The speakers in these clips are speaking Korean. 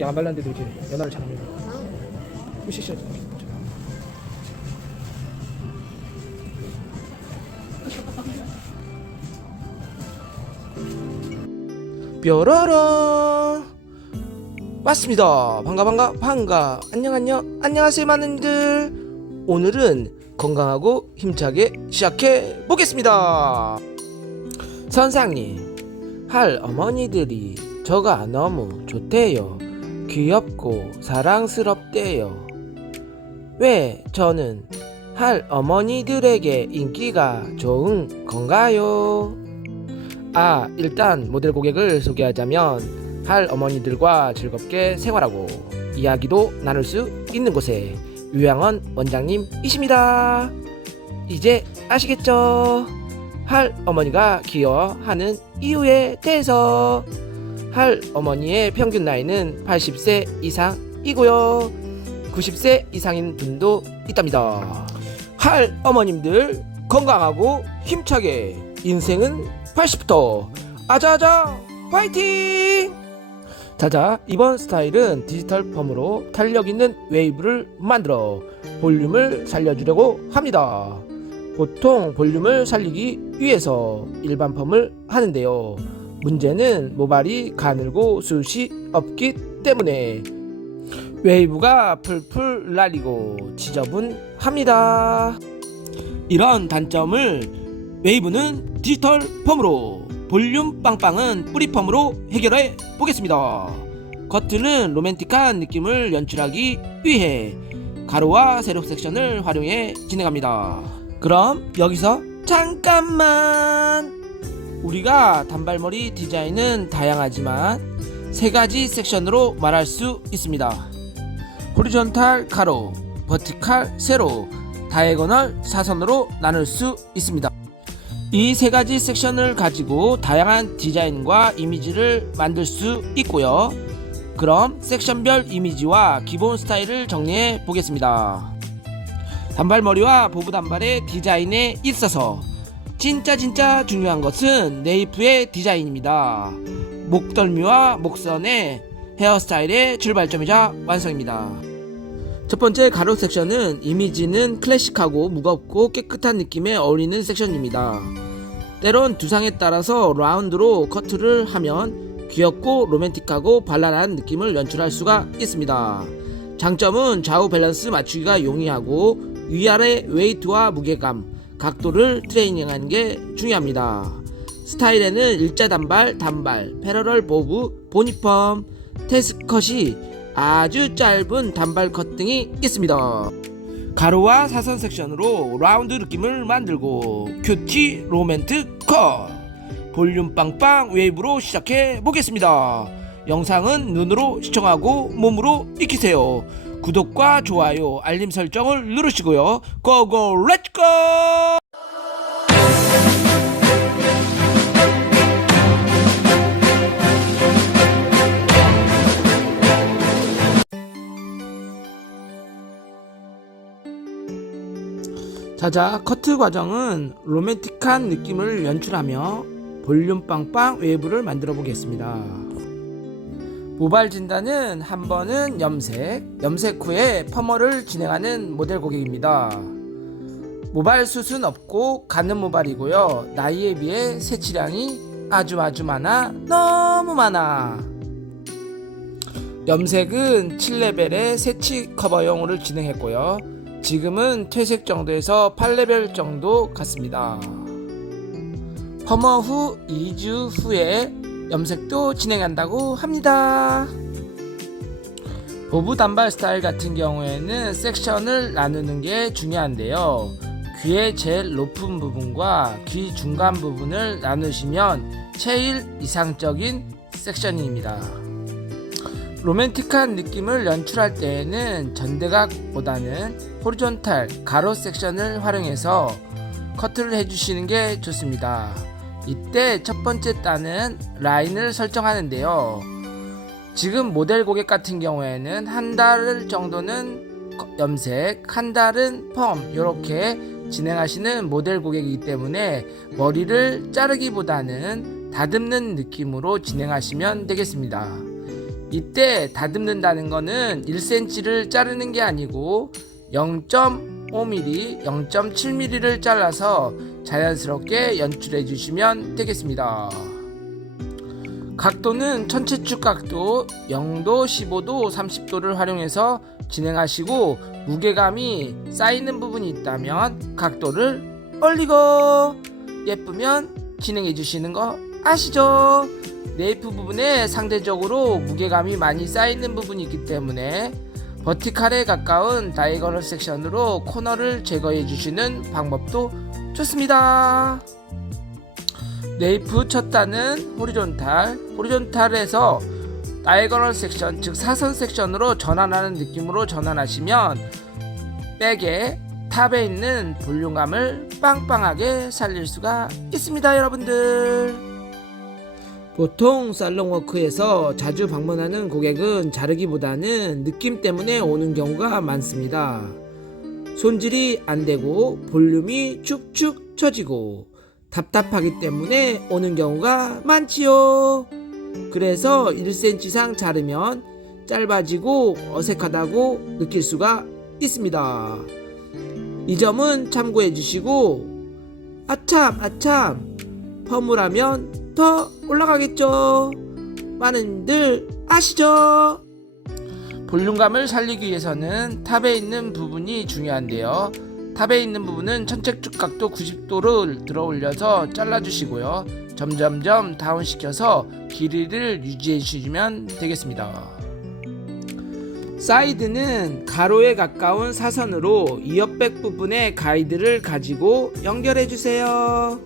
안 발랐는데도 이렇게 연화를 잘합니다. 으쌰으쌰. 뾰로로 왔습니다. 반가. 안녕하세요 많은들. 오늘은 건강하고 힘차게 시작해 보겠습니다. 선생님, 할어머니들이 저가 너무 좋대요. 귀엽고 사랑스럽대요. 왜 저는 할어머니들에게 인기가 좋은 건가요? 일단 모델 고객을 소개하자면 할어머니들과 즐겁게 생활하고 이야기도 나눌 수 있는 곳에 유양원 원장님이십니다. 이제 아시겠죠? 할어머니가 귀여워하는 이유에 대해서. 할어머니의 평균 나이는 80세 이상이고요. 90세 이상인 분도 있답니다. 할어머님들 건강하고 힘차게 인생은 80부터 아자아자 파이팅! 자자, 이번 스타일은 디지털 펌으로 탄력 있는 웨이브를 만들어 볼륨을 살려주려고 합니다. 보통 볼륨을 살리기 위해서 일반 펌을 하는데요. 문제는 모발이 가늘고 숱이 없기 때문에 웨이브가 풀풀 날리고 지저분합니다. 이런 단점을 웨이브는 디지털 펌으로, 볼륨 빵빵은 뿌리 펌으로 해결해 보겠습니다. 겉은 로맨틱한 느낌을 연출하기 위해 가로와 세로 섹션을 활용해 진행합니다. 그럼 여기서 잠깐만! 우리가 단발머리 디자인은 다양하지만 세 가지 섹션으로 말할 수 있습니다. 호리존탈 가로, 버티칼 세로, 다이애고널 사선으로 나눌 수 있습니다. 이 세 가지 섹션을 가지고 다양한 디자인과 이미지를 만들 수 있고요. 그럼 섹션별 이미지와 기본 스타일을 정리해 보겠습니다. 단발머리와 보부 단발의 디자인에 있어서 진짜 중요한 것은 네이프의 디자인입니다. 목덜미와 목선의 헤어스타일의 출발점이자 완성입니다. 첫 번째 가로 섹션은 이미지는 클래식하고 무겁고 깨끗한 느낌에 어울리는 섹션입니다. 때론 두상에 따라서 라운드로 커트를 하면 귀엽고 로맨틱하고 발랄한 느낌을 연출할 수가 있습니다. 장점은 좌우 밸런스 맞추기가 용이하고 위아래 웨이트와 무게감, 각도를 트레이닝하는 게 중요합니다. 스타일에는 일자 단발, 패러럴 보브, 보니펌, 테스컷이 아주 짧은 단발 컷 등이 있습니다. 가로와 사선 섹션으로 라운드 느낌을 만들고 큐티 로맨틱 컷, 볼륨 빵빵 웨이브로 시작해 보겠습니다. 영상은 눈으로 시청하고 몸으로 익히세요. 구독과 좋아요, 알림 설정을 누르시고요. 고고 렛츠고! 자자, 커트 과정은 로맨틱한 느낌을 연출하며 볼륨 빵빵 웨이브를 만들어 보겠습니다. 모발 진단은 한 번은 염색 후에 펌어를 진행하는 모델 고객입니다. 모발 숱은 없고 가는 모발이고요. 나이에 비해 세치량이 아주 많아, 너무 많아. 염색은 7레벨의 세치 커버용으로 진행했고요. 지금은 퇴색 정도에서 8레벨 정도 같습니다. 펌어 후 2주 후에 염색도 진행한다고 합니다. 보부 단발 스타일 같은 경우에는 섹션을 나누는 게 중요한데요. 귀의 제일 높은 부분과 귀 중간 부분을 나누시면 제일 이상적인 섹션입니다. 로맨틱한 느낌을 연출할 때에는 전대각보다는 호리존탈 가로 섹션을 활용해서 커트를 해주시는 게 좋습니다. 이때 첫 번째 단은 라인을 설정하는데요. 지금 모델 고객 같은 경우에는 한 달 정도는 염색, 한 달은 펌 이렇게 진행하시는 모델 고객이기 때문에 머리를 자르기보다는 다듬는 느낌으로 진행하시면 되겠습니다. 이때 다듬는다는 거는 1cm를 자르는 게 아니고 0.5mm, 0.7mm를 잘라서 자연스럽게 연출해 주시면 되겠습니다. 각도는 전체축 각도 0도, 15도, 30도를 활용해서 진행하시고, 무게감이 쌓이는 부분이 있다면 각도를 올리고, 예쁘면 진행해 주시는 거 아시죠? 네이프 부분에 상대적으로 무게감이 많이 쌓이는 부분이 있기 때문에 버티칼에 가까운 다이거널 섹션으로 코너를 제거해 주시는 방법도 좋습니다. 네이프 첫 단은 호리존탈에서 다이거널 섹션, 즉 사선 섹션으로 전환하는 느낌으로 전환하시면 백의 탑에 있는 볼륨감을 빵빵하게 살릴 수가 있습니다, 여러분들. 보통 살롱워크에서 자주 방문하는 고객은 자르기보다는 느낌 때문에 오는 경우가 많습니다. 손질이 안 되고 볼륨이 축축 처지고 답답하기 때문에 오는 경우가 많지요. 그래서 1cm 이상 자르면 짧아지고 어색하다고 느낄 수가 있습니다. 이 점은 참고해 주시고, 아참 펌을 더 올라가겠죠. 많은들 아시죠? 볼륨감을 살리기 위해서는 탑에 있는 부분이 중요한데요. 탑에 있는 부분은 천체축 각도 90도를 들어 올려서 잘라주시고요. 점점점 다운시켜서 길이를 유지해 주시면 되겠습니다. 사이드는 가로에 가까운 사선으로 이어백 부분의 가이드를 가지고 연결해 주세요.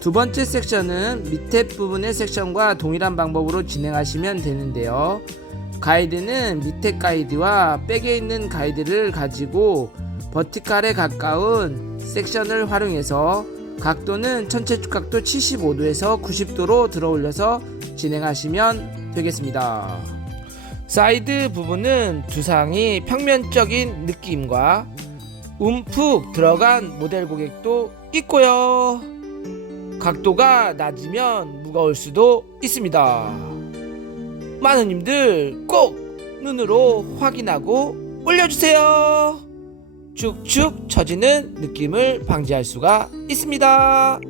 두 번째 섹션은 밑에 부분의 섹션과 동일한 방법으로 진행하시면 되는데요. 가이드는 밑에 가이드와 백에 있는 가이드를 가지고 버티칼에 가까운 섹션을 활용해서 각도는 전체축 각도 75도에서 90도로 들어 올려서 진행하시면 되겠습니다. 사이드 부분은 두상이 평면적인 느낌과 움푹 들어간 모델 고객도 있고요. 각도가 낮으면 무거울 수도 있습니다. 마누님들 꼭 눈으로 확인하고 올려주세요. 축축 처지는 느낌을 방지할 수가 있습니다.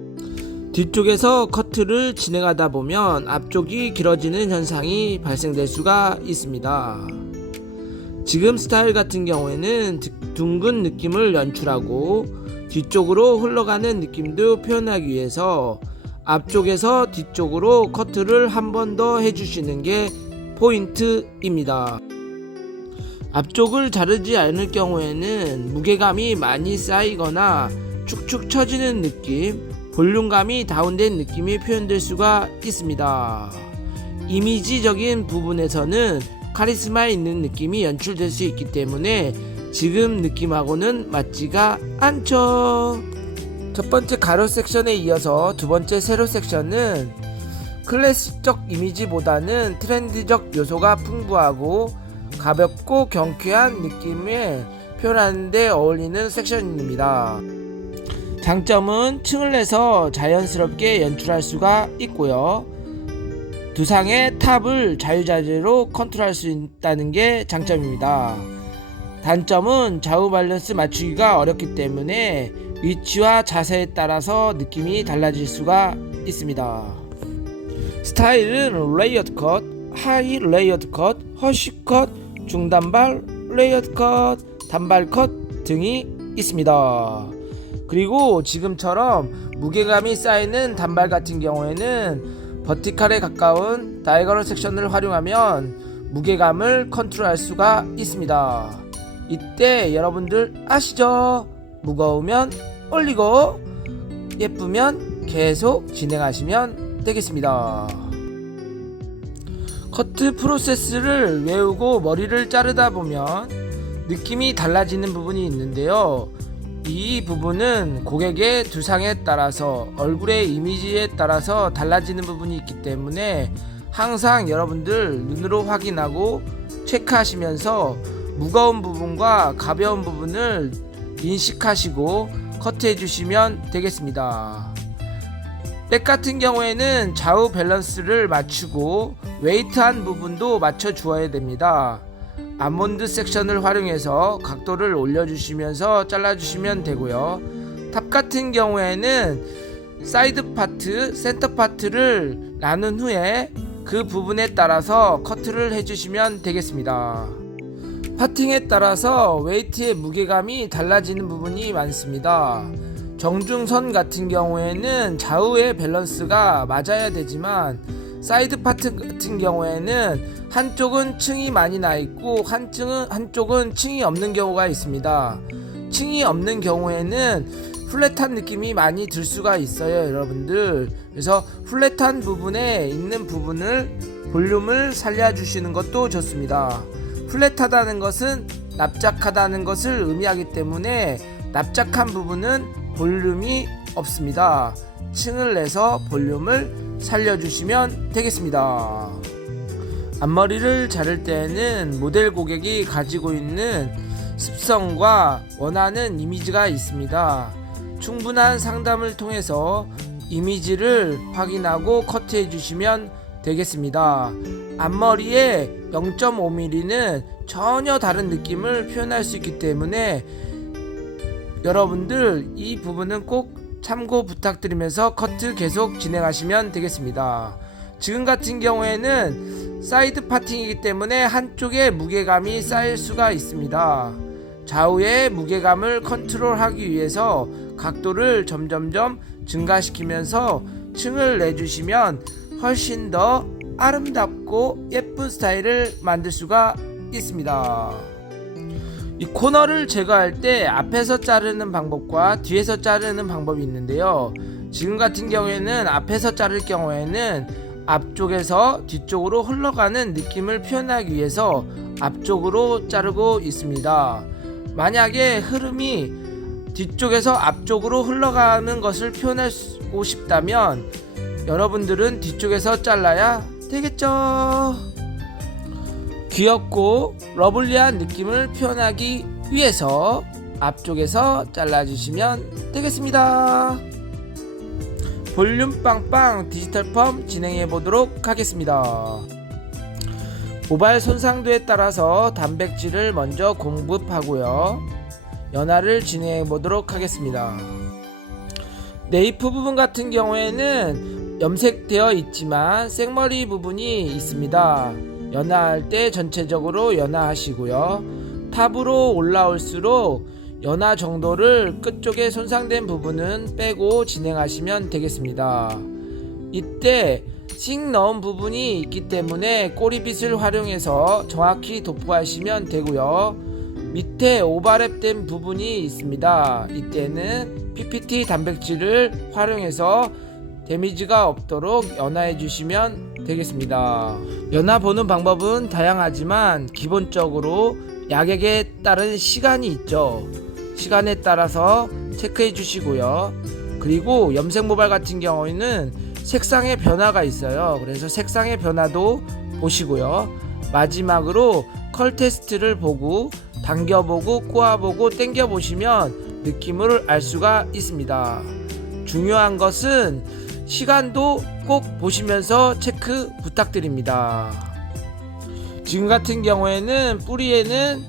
뒤쪽에서 커트를 진행하다 보면 앞쪽이 길어지는 현상이 발생될 수가 있습니다. 지금 스타일 같은 경우에는 둥근 느낌을 연출하고 뒤쪽으로 흘러가는 느낌도 표현하기 위해서 앞쪽에서 뒤쪽으로 커트를 한 번 더 해주시는 게 포인트입니다. 앞쪽을 자르지 않을 경우에는 무게감이 많이 쌓이거나 축축 처지는 느낌, 볼륨감이 다운된 느낌이 표현될 수가 있습니다. 이미지적인 부분에서는 카리스마 있는 느낌이 연출될 수 있기 때문에 지금 느낌하고는 맞지가 않죠. 첫 번째 가로 섹션에 이어서 두 번째 세로 섹션은 클래식적 이미지보다는 트렌디적 요소가 풍부하고 가볍고 경쾌한 느낌을 표현하는 데 어울리는 섹션입니다. 장점은 층을 내서 자연스럽게 연출할 수가 있고요. 두상의 탑을 자유자재로 컨트롤할 수 있다는 게 장점입니다. 단점은 좌우 밸런스 맞추기가 어렵기 때문에 위치와 자세에 따라서 느낌이 달라질 수가 있습니다. 스타일은 레이어드 컷, 하이 레이어드 컷, 허쉬 컷, 중단발 레이어드 컷, 단발 컷 등이 있습니다. 그리고 지금처럼 무게감이 쌓이는 단발 같은 경우에는 버티칼에 가까운 다이거널 섹션을 활용하면 무게감을 컨트롤할 수가 있습니다. 이때 여러분들 아시죠? 무거우면 올리고 예쁘면 계속 진행하시면 되겠습니다. 커트 프로세스를 외우고 머리를 자르다 보면 느낌이 달라지는 부분이 있는데요. 이 부분은 고객의 두상에 따라서 얼굴의 이미지에 따라서 달라지는 부분이 있기 때문에 항상 여러분들 눈으로 확인하고 체크하시면서 무거운 부분과 가벼운 부분을 인식하시고 커트해 주시면 되겠습니다. 백 같은 경우에는 좌우 밸런스를 맞추고 웨이트한 부분도 맞춰 주어야 됩니다. 아몬드 섹션을 활용해서 각도를 올려주시면서 잘라주시면 되고요. 탑 같은 경우에는 사이드 파트, 센터 파트를 나눈 후에 그 부분에 따라서 커트를 해주시면 되겠습니다. 파팅에 따라서 웨이트의 무게감이 달라지는 부분이 많습니다. 정중선 같은 경우에는 좌우의 밸런스가 맞아야 되지만 사이드 파트 같은 경우에는 한쪽은 층이 많이 나 있고 한쪽은 층이 없는 경우가 있습니다. 층이 없는 경우에는 플랫한 느낌이 많이 들 수가 있어요, 여러분들. 그래서 플랫한 부분에 있는 부분을 볼륨을 살려주시는 것도 좋습니다. 플랫하다는 것은 납작하다는 것을 의미하기 때문에 납작한 부분은 볼륨이 없습니다. 층을 내서 볼륨을 살려주시면 되겠습니다. 앞머리를 자를 때에는 모델 고객이 가지고 있는 습성과 원하는 이미지가 있습니다. 충분한 상담을 통해서 이미지를 확인하고 커트해 주시면 되겠습니다. 앞머리의 0.5mm는 전혀 다른 느낌을 표현할 수 있기 때문에 여러분들 이 부분은 꼭 참고 부탁드리면서 커트 계속 진행하시면 되겠습니다. 지금 같은 경우에는 사이드 파팅이기 때문에 한쪽에 무게감이 쌓일 수가 있습니다. 좌우의 무게감을 컨트롤하기 위해서 각도를 점점점 증가시키면서 층을 내주시면 훨씬 더 아름답고 예쁜 스타일을 만들 수가 있습니다. 이 코너를 제거할 때 앞에서 자르는 방법과 뒤에서 자르는 방법이 있는데요. 지금 같은 경우에는 앞에서 자를 경우에는 앞쪽에서 뒤쪽으로 흘러가는 느낌을 표현하기 위해서 앞쪽으로 자르고 있습니다. 만약에 흐름이 뒤쪽에서 앞쪽으로 흘러가는 것을 표현하고 싶다면 여러분들은 뒤쪽에서 잘라야 되겠죠. 귀엽고 러블리한 느낌을 표현하기 위해서 앞쪽에서 잘라주시면 되겠습니다. 볼륨 빵빵 디지털 펌 진행해 보도록 하겠습니다. 모발 손상도에 따라서 단백질을 먼저 공급하고요. 연화를 진행해 보도록 하겠습니다. 네이프 부분 같은 경우에는 염색되어 있지만 생머리 부분이 있습니다. 연화할 때 전체적으로 연화하시고요. 탑으로 올라올수록 연화 정도를 끝쪽에 손상된 부분은 빼고 진행하시면 되겠습니다. 이때 씩 넣은 부분이 있기 때문에 꼬리빗을 활용해서 정확히 도포하시면 되고요. 밑에 오버랩된 부분이 있습니다. 이때는 PPT 단백질을 활용해서 데미지가 없도록 연화해 주시면 되겠습니다. 연화 보는 방법은 다양하지만 기본적으로 약액에 따른 시간이 있죠. 시간에 따라서 체크해 주시고요. 그리고 염색 모발 같은 경우에는 색상의 변화가 있어요. 그래서 색상의 변화도 보시고요. 마지막으로 컬 테스트를 보고 당겨보고 꼬아보고 당겨보시면 느낌을 알 수가 있습니다. 중요한 것은 시간도 꼭 보시면서 체크 부탁드립니다. 지금 같은 경우에는 뿌리에는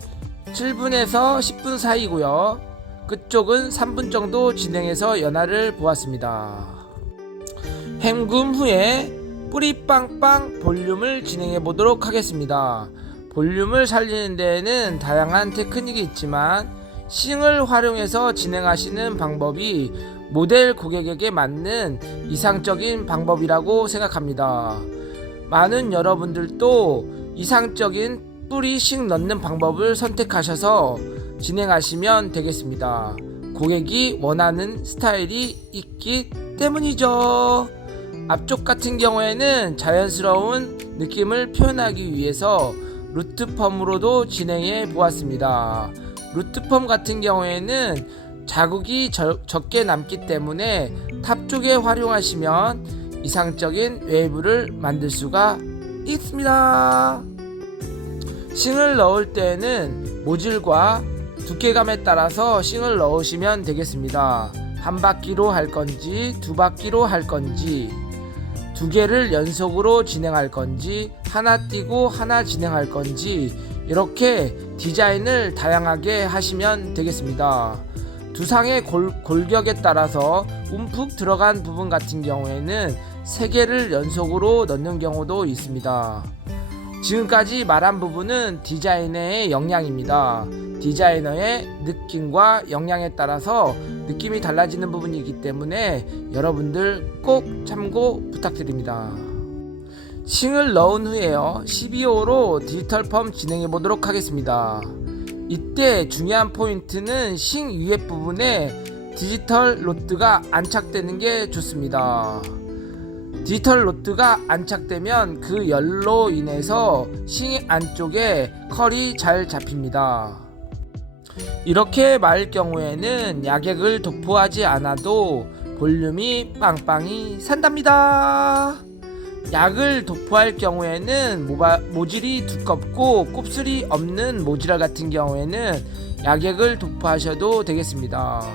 7분에서 10분 사이고요. 끝쪽은 3분 정도 진행해서 연화를 보았습니다. 헹굼 후에 뿌리 빵빵 볼륨을 진행해 보도록 하겠습니다. 볼륨을 살리는 데에는 다양한 테크닉이 있지만 싱을 활용해서 진행하시는 방법이 모델 고객에게 맞는 이상적인 방법이라고 생각합니다. 많은 여러분들도 이상적인 뿌리 싱 넣는 방법을 선택하셔서 진행하시면 되겠습니다. 고객이 원하는 스타일이 있기 때문이죠. 앞쪽 같은 경우에는 자연스러운 느낌을 표현하기 위해서 루트펌으로도 진행해 보았습니다. 루트펌 같은 경우에는 자국이 적게 남기 때문에 탑 쪽에 활용하시면 이상적인 웨이브를 만들 수가 있습니다. 싱을 넣을 때는 모질과 두께감에 따라서 싱을 넣으시면 되겠습니다. 한 바퀴로 할 건지 두 바퀴로 할 건지 두 개를 연속으로 진행할 건지 하나 띄고 하나 진행할 건지 이렇게 디자인을 다양하게 하시면 되겠습니다. 두상의 골격에 따라서 움푹 들어간 부분 같은 경우에는 3개를 연속으로 넣는 경우도 있습니다. 지금까지 말한 부분은 디자이너의 역량입니다. 디자이너의 느낌과 역량에 따라서 느낌이 달라지는 부분이기 때문에 여러분들 꼭 참고 부탁드립니다. 싱을 넣은 후에요 12호로 디지털 펌 진행해 보도록 하겠습니다. 이때 중요한 포인트는 싱 위에 부분에 디지털 로드가 안착되는 게 좋습니다. 디지털 로드가 안착되면 그 열로 인해서 싱 안쪽에 컬이 잘 잡힙니다. 이렇게 말 경우에는 야객을 도포하지 않아도 볼륨이 빵빵히 산답니다. 약을 도포할 경우에는 모질이 두껍고 곱슬이 없는 모질알 같은 경우에는 야객을 도포하셔도 되겠습니다.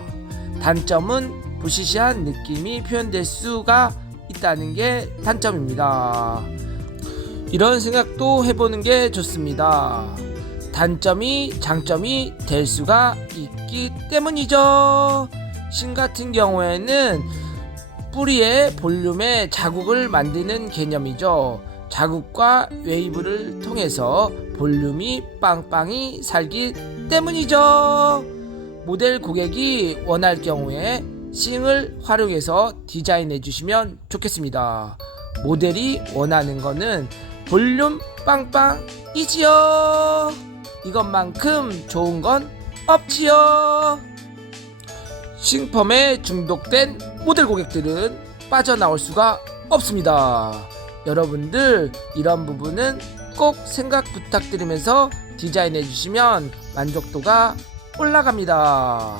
단점은 부시시한 느낌이 표현될 수가 있다는 게 단점입니다. 이런 생각도 해보는 게 좋습니다. 단점이 장점이 될 수가 있기 때문이죠. 싱 같은 경우에는 뿌리의 볼륨에 자국을 만드는 개념이죠. 자국과 웨이브를 통해서 볼륨이 빵빵히 살기 때문이죠. 모델 고객이 원할 경우에 싱을 활용해서 디자인해 주시면 좋겠습니다. 모델이 원하는 거는 볼륨 빵빵이지요. 이것만큼 좋은 건 없지요. 싱펌에 중독된 모델 고객들은 빠져나올 수가 없습니다. 여러분들 이런 부분은 꼭 생각 부탁드리면서 디자인해 주시면 만족도가 올라갑니다.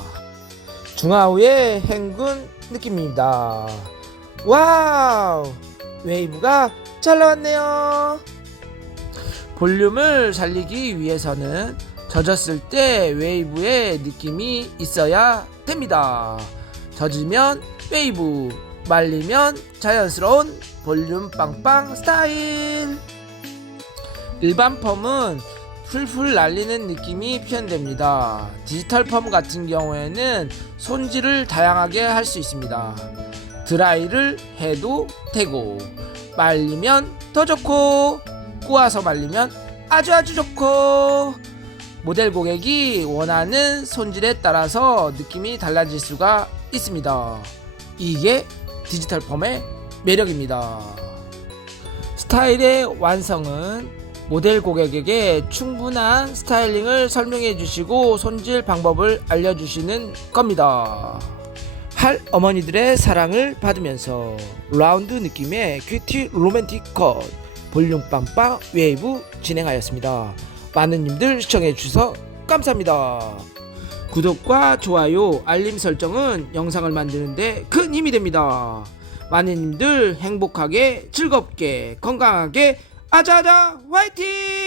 중화후의 행군 느낌입니다. 와우, 웨이브가 잘 나왔네요. 볼륨을 살리기 위해서는 젖었을 때 웨이브의 느낌이 있어야 됩니다. 젖으면 웨이브, 말리면 자연스러운 볼륨 빵빵 스타일. 일반 펌은 풀풀 날리는 느낌이 표현됩니다. 디지털 펌 같은 경우에는 손질을 다양하게 할 수 있습니다. 드라이를 해도 되고, 말리면 더 좋고, 구워서 말리면 아주 좋고, 모델 고객이 원하는 손질에 따라서 느낌이 달라질 수가 있습니다. 이게 디지털 펌의 매력입니다. 스타일의 완성은 모델 고객에게 충분한 스타일링을 설명해 주시고 손질 방법을 알려주시는 겁니다. 할 어머니들의 사랑을 받으면서 라운드 느낌의 큐티 로맨틱 컷 볼륨 빵빵 웨이브 진행하였습니다. 많은 님들 시청해 주셔서 감사합니다. 구독과 좋아요, 알림 설정은 영상을 만드는데 큰 힘이 됩니다. 많은 님들 행복하게, 즐겁게, 건강하게 아자아자 화이팅!